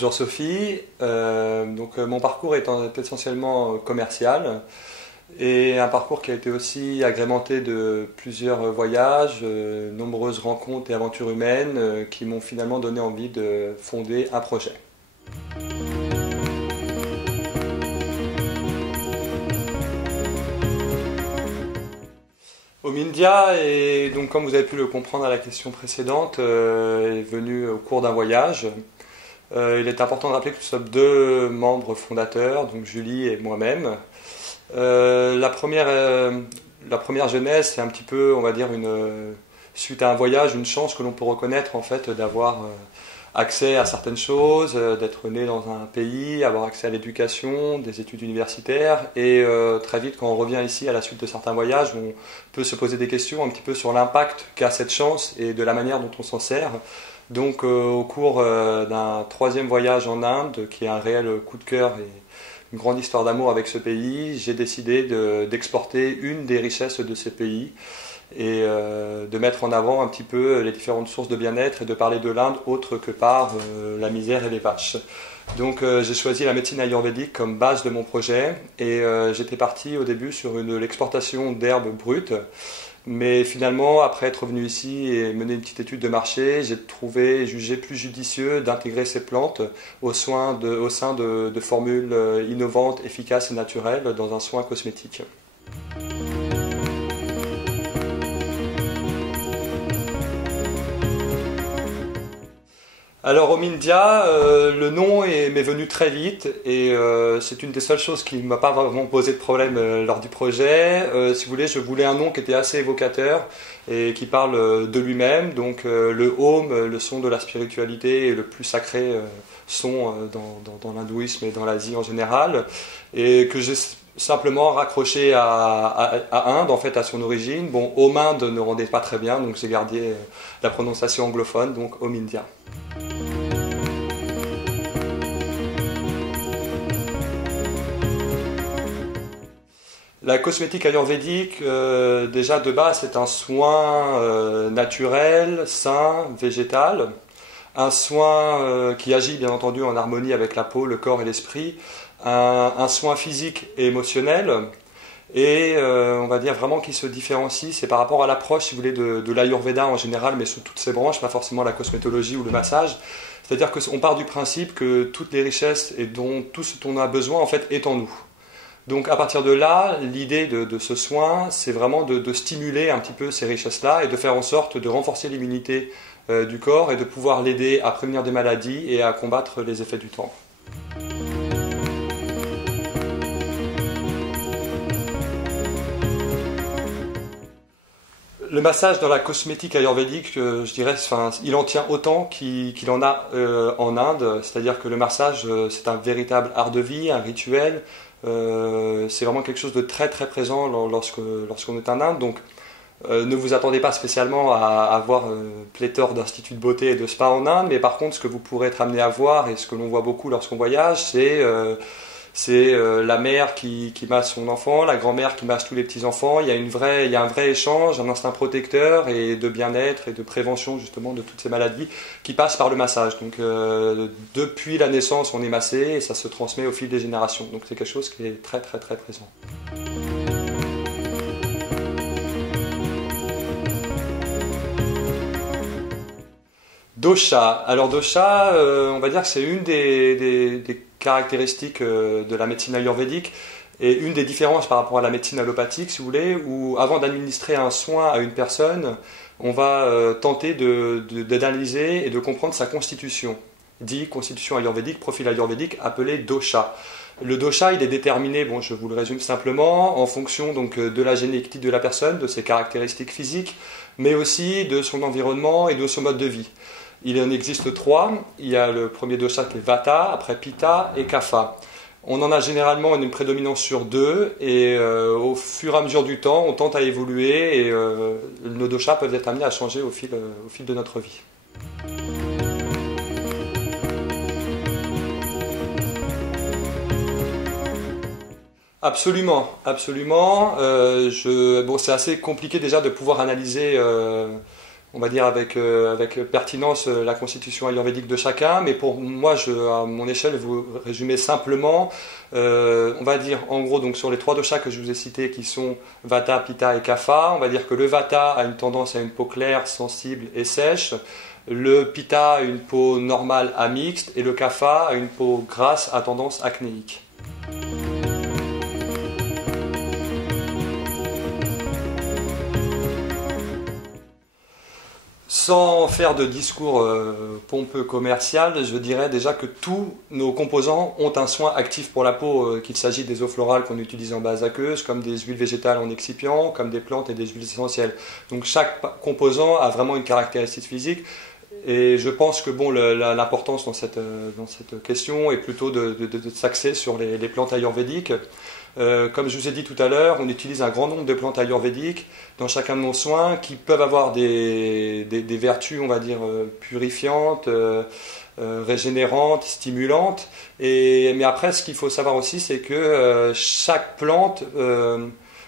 Bonjour Sophie. Mon parcours est essentiellement commercial et un parcours qui a été aussi agrémenté de plusieurs voyages, nombreuses rencontres et aventures humaines qui m'ont finalement donné envie de fonder un projet. Omindia, et donc comme vous avez pu le comprendre à la question précédente, est venu au cours d'un voyage. Il est important de rappeler que nous sommes deux membres fondateurs, donc Julie et moi-même. La première genèse, c'est un petit peu, on va dire, suite à un voyage, une chance que l'on peut reconnaître en fait d'avoir accès à certaines choses, d'être né dans un pays, avoir accès à l'éducation, des études universitaires, et très vite quand on revient ici à la suite de certains voyages, on peut se poser des questions un petit peu sur l'impact qu'a cette chance et de la manière dont on s'en sert. Donc au cours d'un troisième voyage en Inde, qui est un réel coup de cœur et une grande histoire d'amour avec ce pays, j'ai décidé d'exporter une des richesses de ces pays et de mettre en avant un petit peu les différentes sources de bien-être et de parler de l'Inde autre que par la misère et les vaches. Donc j'ai choisi la médecine ayurvédique comme base de mon projet et j'étais parti au début sur l'exportation d'herbes brutes. Mais finalement, après être venu ici et mener une petite étude de marché, j'ai trouvé et jugé plus judicieux d'intégrer ces plantes au sein de formules innovantes, efficaces et naturelles dans un soin cosmétique. Alors Omindia, le nom m'est venu très vite et c'est une des seules choses qui ne m'a pas vraiment posé de problème lors du projet. Si vous voulez, je voulais un nom qui était assez évocateur et qui parle de lui-même. Donc le Om, le son de la spiritualité et le plus sacré son dans l'hindouisme et dans l'Asie en général, et que j'ai simplement raccroché à Inde, en fait, à son origine. Bon, Om Inde ne rendait pas très bien, donc j'ai gardé la prononciation anglophone, donc Omindia. La cosmétique ayurvédique, déjà de base, c'est un soin naturel, sain, végétal. Un soin qui agit bien entendu en harmonie avec la peau, le corps et l'esprit. Un soin physique et émotionnel. Et on va dire vraiment qui se différencie, c'est par rapport à l'approche, si vous voulez, de l'Ayurveda en général, mais sous toutes ses branches, pas forcément la cosmétologie ou le massage. C'est-à-dire qu'on part du principe que toutes les richesses et dont tout ce dont on a besoin en fait est en nous. Donc à partir de là, l'idée de ce soin, c'est vraiment de stimuler un petit peu ces richesses-là et de faire en sorte de renforcer l'immunité du corps et de pouvoir l'aider à prévenir des maladies et à combattre les effets du temps. Le massage dans la cosmétique ayurvédique, je dirais, il en tient autant qu'il en a en Inde. C'est-à-dire que le massage, c'est un véritable art de vie, un rituel. C'est vraiment quelque chose de très très présent lorsqu'on est en Inde. Donc ne vous attendez pas spécialement à avoir pléthore d'instituts de beauté et de spa en Inde, mais par contre ce que vous pourrez être amené à voir et ce que l'on voit beaucoup lorsqu'on voyage, c'est la mère qui masse son enfant, la grand-mère qui masse tous les petits-enfants. Il y a un vrai échange, un instinct protecteur et de bien-être et de prévention justement de toutes ces maladies qui passent par le massage. Donc depuis la naissance, on est massé et ça se transmet au fil des générations. Donc c'est quelque chose qui est très très très présent. Dosha. Alors dosha, on va dire que c'est une des caractéristiques de la médecine ayurvédique et une des différences par rapport à la médecine allopathique, si vous voulez, où avant d'administrer un soin à une personne, on va tenter d'analyser et de comprendre sa constitution, dit constitution ayurvédique, profil ayurvédique, appelé dosha. Le dosha, il est déterminé, bon, je vous le résume simplement, en fonction donc de la génétique de la personne, de ses caractéristiques physiques, mais aussi de son environnement et de son mode de vie. Il en existe trois. Il y a le premier dosha qui est Vata, après Pitta et Kapha. On en a généralement une prédominance sur deux et au fur et à mesure du temps, on tente à évoluer et nos doshas peuvent être amenés à changer au fil de notre vie. Absolument, absolument. C'est assez compliqué déjà de pouvoir analyser on va dire avec pertinence la constitution ayurvédique de chacun, mais pour moi, à mon échelle, vous résumez simplement, on va dire en gros donc sur les 3 doshas que je vous ai cités qui sont Vata, Pitta et Kapha, on va dire que le Vata a une tendance à une peau claire, sensible et sèche, le Pitta a une peau normale à mixte et le Kapha a une peau grasse à tendance acnéique. Sans faire de discours pompeux commercial, je dirais déjà que tous nos composants ont un soin actif pour la peau, qu'il s'agisse des eaux florales qu'on utilise en base aqueuse, comme des huiles végétales en excipient, comme des plantes et des huiles essentielles. Donc chaque composant a vraiment une caractéristique physique. Et je pense que bon, l'importance dans cette question est plutôt de s'axer sur les plantes ayurvédiques. Comme je vous ai dit tout à l'heure, on utilise un grand nombre de plantes ayurvédiques dans chacun de nos soins qui peuvent avoir des vertus, on va dire, purifiantes, régénérantes, stimulantes. Mais après, ce qu'il faut savoir aussi, c'est que chaque plante...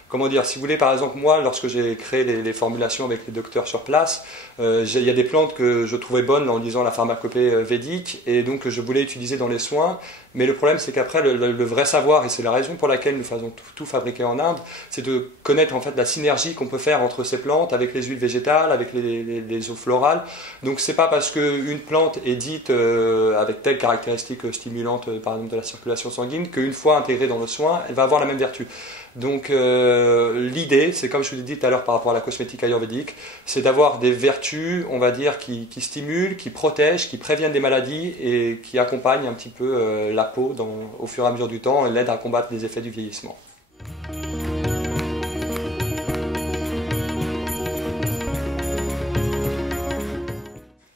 comment dire, si vous voulez, par exemple, moi, lorsque j'ai créé les formulations avec les docteurs sur place, il y a des plantes que je trouvais bonnes en lisant la pharmacopée védique et donc que je voulais utiliser dans les soins. Mais le problème, c'est qu'après, le vrai savoir, et c'est la raison pour laquelle nous faisons tout fabriquer en Inde, c'est de connaître en fait la synergie qu'on peut faire entre ces plantes avec les huiles végétales, avec les eaux florales. Donc, c'est pas parce qu'une plante est dite avec telle caractéristique stimulante, par exemple de la circulation sanguine, qu'une fois intégrée dans le soin, elle va avoir la même vertu. Donc l'idée, c'est comme je vous l'ai dit tout à l'heure par rapport à la cosmétique ayurvédique, c'est d'avoir des vertus, on va dire, qui stimulent, qui protègent, qui préviennent des maladies et qui accompagnent un petit peu la peau au fur et à mesure du temps et l'aident à combattre les effets du vieillissement.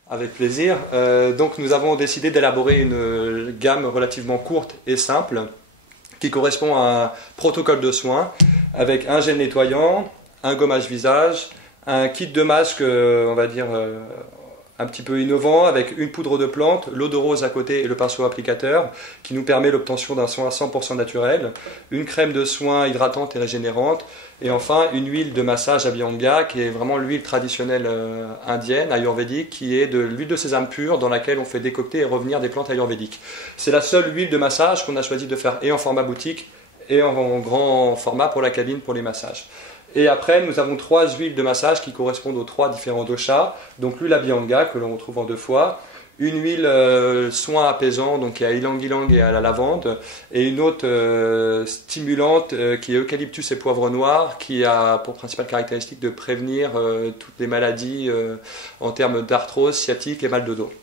Avec plaisir. Donc nous avons décidé d'élaborer une gamme relativement courte et simple qui correspond à un protocole de soins avec un gel nettoyant, un gommage visage, un kit de masque, on va dire, un petit peu innovant avec une poudre de plante, l'eau de rose à côté et le pinceau applicateur qui nous permet l'obtention d'un soin à 100% naturel, une crème de soin hydratante et régénérante et enfin une huile de massage Abhyanga qui est vraiment l'huile traditionnelle indienne, ayurvédique, qui est de l'huile de sésame pure dans laquelle on fait décocter et revenir des plantes ayurvédiques. C'est la seule huile de massage qu'on a choisi de faire et en format boutique et en grand format pour la cabine pour les massages. Et après, nous avons 3 huiles de massage qui correspondent aux 3 différents doshas. Donc l'huile Abhyanga que l'on retrouve en 2 fois, une huile soin apaisant donc qui est à ylang-ylang et à la lavande, et une autre stimulante qui est eucalyptus et poivre noir, qui a pour principale caractéristique de prévenir toutes les maladies en termes d'arthrose, sciatique et mal de dos.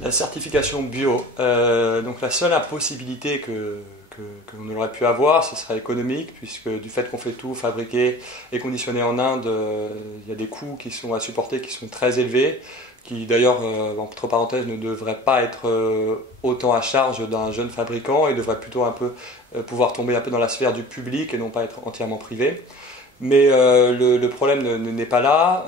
La certification bio, donc la seule impossibilité qu'on aurait pu avoir, ce serait économique, puisque du fait qu'on fait tout fabriquer et conditionner en Inde, il y a des coûts qui sont à supporter, qui sont très élevés, qui d'ailleurs, entre parenthèses, ne devraient pas être autant à charge d'un jeune fabricant et devraient plutôt un peu pouvoir tomber un peu dans la sphère du public et non pas être entièrement privé. Mais le problème n'est pas là.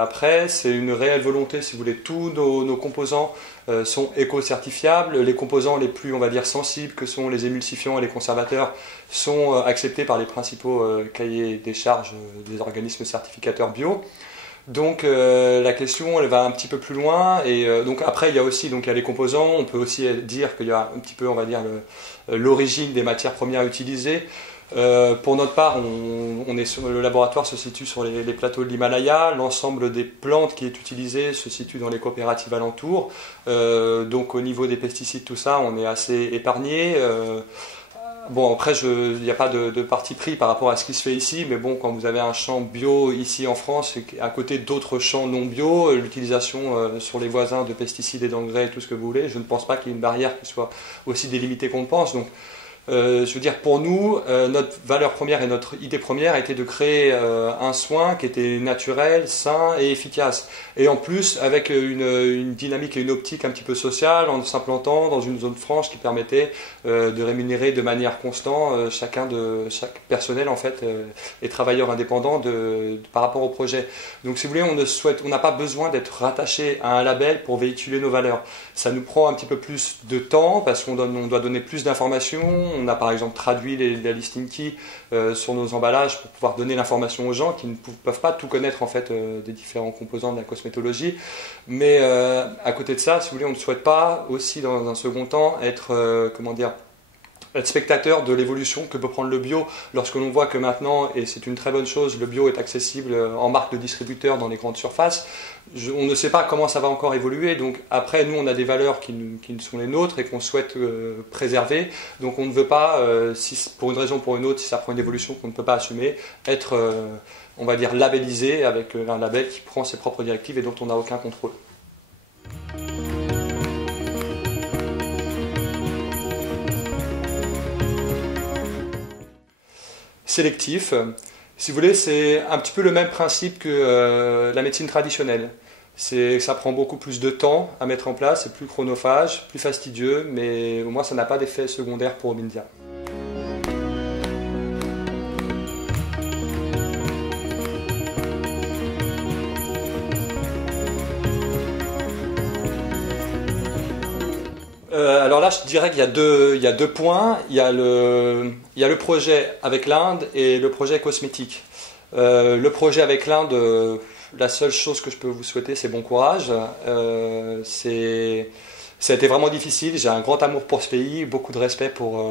Après, c'est une réelle volonté, si vous voulez. Tous nos composants sont éco-certifiables. Les composants les plus, on va dire, sensibles, que sont les émulsifiants et les conservateurs, sont acceptés par les principaux cahiers des charges des organismes certificateurs bio. Donc la question, elle va un petit peu plus loin. Et donc après, il y a aussi il y a les composants. On peut aussi dire qu'il y a un petit peu, on va dire, l'origine des matières premières utilisées. Pour notre part, le laboratoire se situe sur les plateaux de l'Himalaya. L'ensemble des plantes qui est utilisé se situe dans les coopératives alentours. Donc au niveau des pesticides, tout ça, on est assez épargné. Bon, après, il n'y a pas de parti pris par rapport à ce qui se fait ici, mais bon, quand vous avez un champ bio ici en France, à côté d'autres champs non bio, l'utilisation sur les voisins de pesticides et d'engrais, tout ce que vous voulez, je ne pense pas qu'il y ait une barrière qui soit aussi délimitée qu'on le pense. Donc, Je veux dire, pour nous, notre valeur première et notre idée première était de créer un soin qui était naturel, sain et efficace. Et en plus, avec une dynamique et une optique un petit peu sociale, en s'implantant dans une zone franche qui permettait de rémunérer de manière constante chaque personnel en fait et travailleur indépendant par rapport au projet. Donc, si vous voulez, on n'a pas besoin d'être rattaché à un label pour véhiculer nos valeurs. Ça nous prend un petit peu plus de temps parce qu'on doit donner plus d'informations. On a par exemple traduit la listing key sur nos emballages pour pouvoir donner l'information aux gens qui ne peuvent pas tout connaître en fait des différents composants de la cosmétologie. Mais à côté de ça, si vous voulez, on ne souhaite pas aussi dans un second temps être être spectateur de l'évolution que peut prendre le bio lorsque l'on voit que maintenant, et c'est une très bonne chose, le bio est accessible en marque de distributeur dans les grandes surfaces. On ne sait pas comment ça va encore évoluer, donc après nous on a des valeurs qui sont les nôtres et qu'on souhaite préserver, donc on ne veut pas, pour une raison ou pour une autre, si ça prend une évolution qu'on ne peut pas assumer, être on va dire labellisé avec un label qui prend ses propres directives et dont on n'a aucun contrôle. Sélectif. Si vous voulez, c'est un petit peu le même principe que la médecine traditionnelle. Ça prend beaucoup plus de temps à mettre en place, c'est plus chronophage, plus fastidieux, mais au moins ça n'a pas d'effet secondaire pour Omindia. Alors là, je dirais qu'il y a deux points. Il y a le projet avec l'Inde et le projet cosmétique. Le projet avec l'Inde, la seule chose que je peux vous souhaiter, c'est bon courage. Ça a été vraiment difficile. J'ai un grand amour pour ce pays, beaucoup de respect pour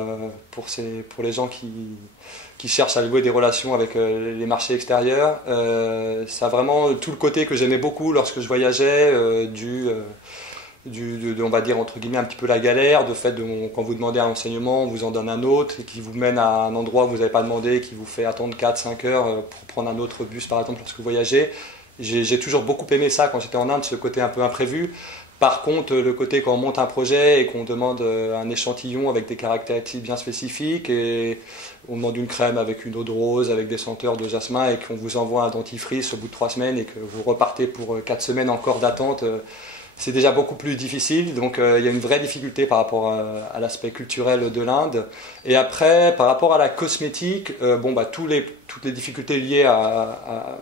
les gens qui cherchent à nouer des relations avec les marchés extérieurs. Ça a vraiment tout le côté que j'aimais beaucoup lorsque je voyageais, on va dire entre guillemets un petit peu la galère, de fait quand vous demandez un renseignement, on vous en donne un autre et qui vous mène à un endroit où vous n'avez pas demandé, qui vous fait attendre 4-5 heures pour prendre un autre bus par exemple lorsque vous voyagez. J'ai toujours beaucoup aimé ça quand j'étais en Inde, ce côté un peu imprévu. Par contre, le côté quand on monte un projet et qu'on demande un échantillon avec des caractéristiques bien spécifiques et on demande une crème avec une eau de rose, avec des senteurs de jasmin et qu'on vous envoie un dentifrice au bout de 3 semaines et que vous repartez pour 4 semaines encore d'attente, c'est déjà beaucoup plus difficile, donc il y a une vraie difficulté par rapport à l'aspect culturel de l'Inde. Et après, par rapport à la cosmétique, toutes les difficultés liées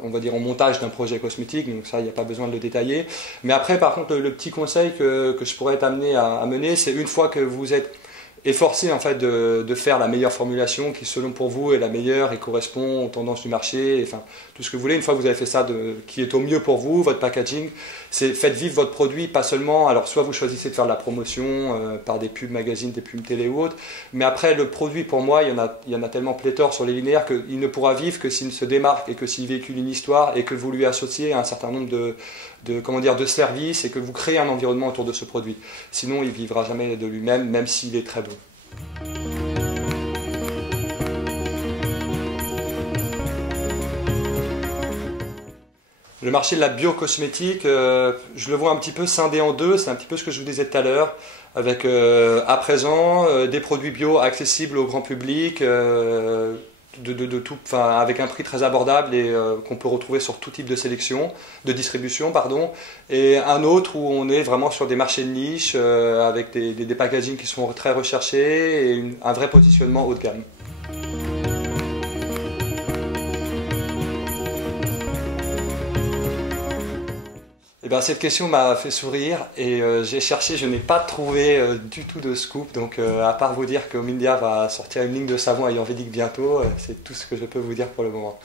on va dire, au montage d'un projet cosmétique, donc ça, il n'y a pas besoin de le détailler. Mais après, par contre, le petit conseil que je pourrais être amené à mener, c'est une fois que vous êtes efforcé en fait de faire la meilleure formulation qui selon pour vous est la meilleure et correspond aux tendances du marché, enfin tout ce que vous voulez. Une fois que vous avez fait ça qui est au mieux pour vous, votre packaging, faites vivre votre produit, pas seulement, alors soit vous choisissez de faire de la promotion par des pubs magazines, des pubs télé ou autres, mais après le produit pour moi il y en a tellement pléthore sur les linéaires qu'il ne pourra vivre que s'il se démarque et que s'il véhicule une histoire et que vous lui associez un certain nombre de services et que vous créez un environnement autour de ce produit. Sinon, il ne vivra jamais de lui-même, même s'il est très bon. Le marché de la biocosmétique, je le vois un petit peu scindé en deux, c'est un petit peu ce que je vous disais tout à l'heure, avec à présent des produits bio accessibles au grand public, avec un prix très abordable et qu'on peut retrouver sur tout type de distribution, et un autre où on est vraiment sur des marchés de niche avec des packagings qui sont très recherchés et un vrai positionnement haut de gamme. Cette question m'a fait sourire et j'ai cherché, je n'ai pas trouvé du tout de scoop, donc à part vous dire que Omindia va sortir une ligne de savon ayurvédique bientôt, c'est tout ce que je peux vous dire pour le moment.